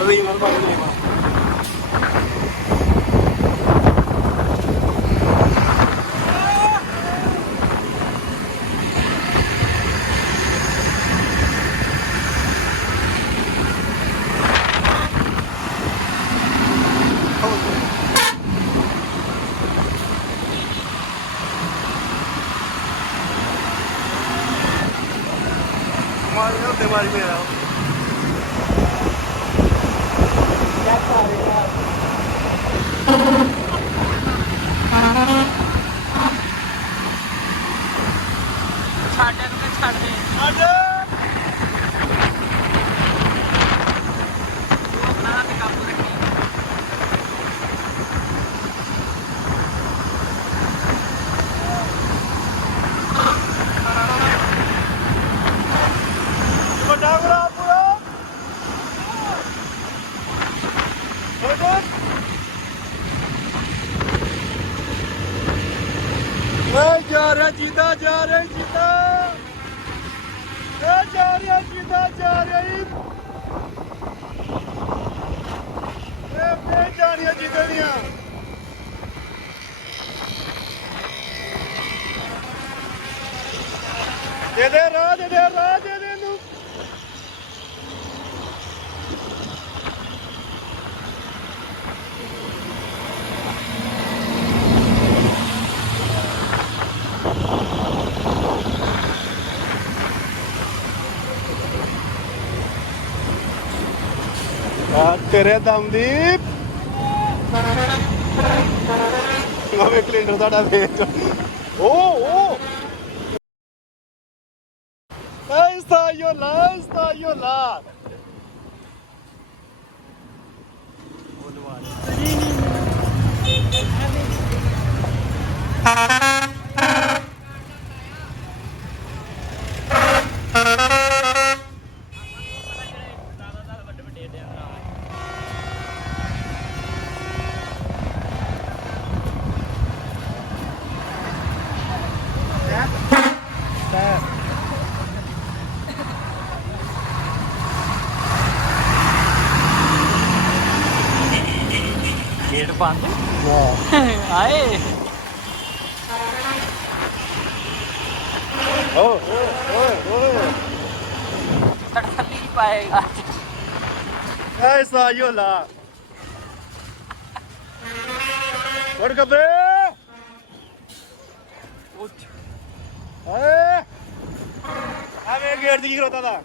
liver ਪਾ ਦੇ liver ਮਾਰੀ ਮੇਰਾ ਛੱਡ ਨੂੰ ਛੱਡ ਦੇ ਛੱਡ ਆਪਣਾ ਤੇ ਕਾਬੂ ਰੱਖੀ ਵੱਡਾ ਬੜਾ ਪੂਰਾ ਓਏ ਜਾ ਰਿਹਾ ਜੀਦਾ ਜਾ ਰਿਹਾ ਜੀਦਾ ਏ ਜਾ ਰਿਹਾ ਜੀਦਾ ਜਾ ਰਿਹਾ ਏ ਜਾ ਰਿਹਾ ਜੀਦਾ ਦੀਆਂ ਦੇ ਦੇ ਰਾਹ ਦੇ ਦੇ ਰਾਹ ਦੇ ਦੇ ਨੂੰ ਤੇਰੇ ਦਮ ਦੀ ਨਵੇਂ ਕੈਲੰਡਰ ਸਾਡਾ ਵੇਚ ਓ está Yola ਗੇਟ ਬੰਦ ਵਾਹ ਆਏ ਓਏ ਤੜਫਲੀ ਨਹੀਂ ਪਾਏਗਾ ਐਸਾ Yola ਵੜ ਗੱਬੇ ਉੱਠ ਓਏ ਆਵੇਂ ਗੇਟ ਦੀ ਕੀ ਖਲੋਤਾ ਦਾ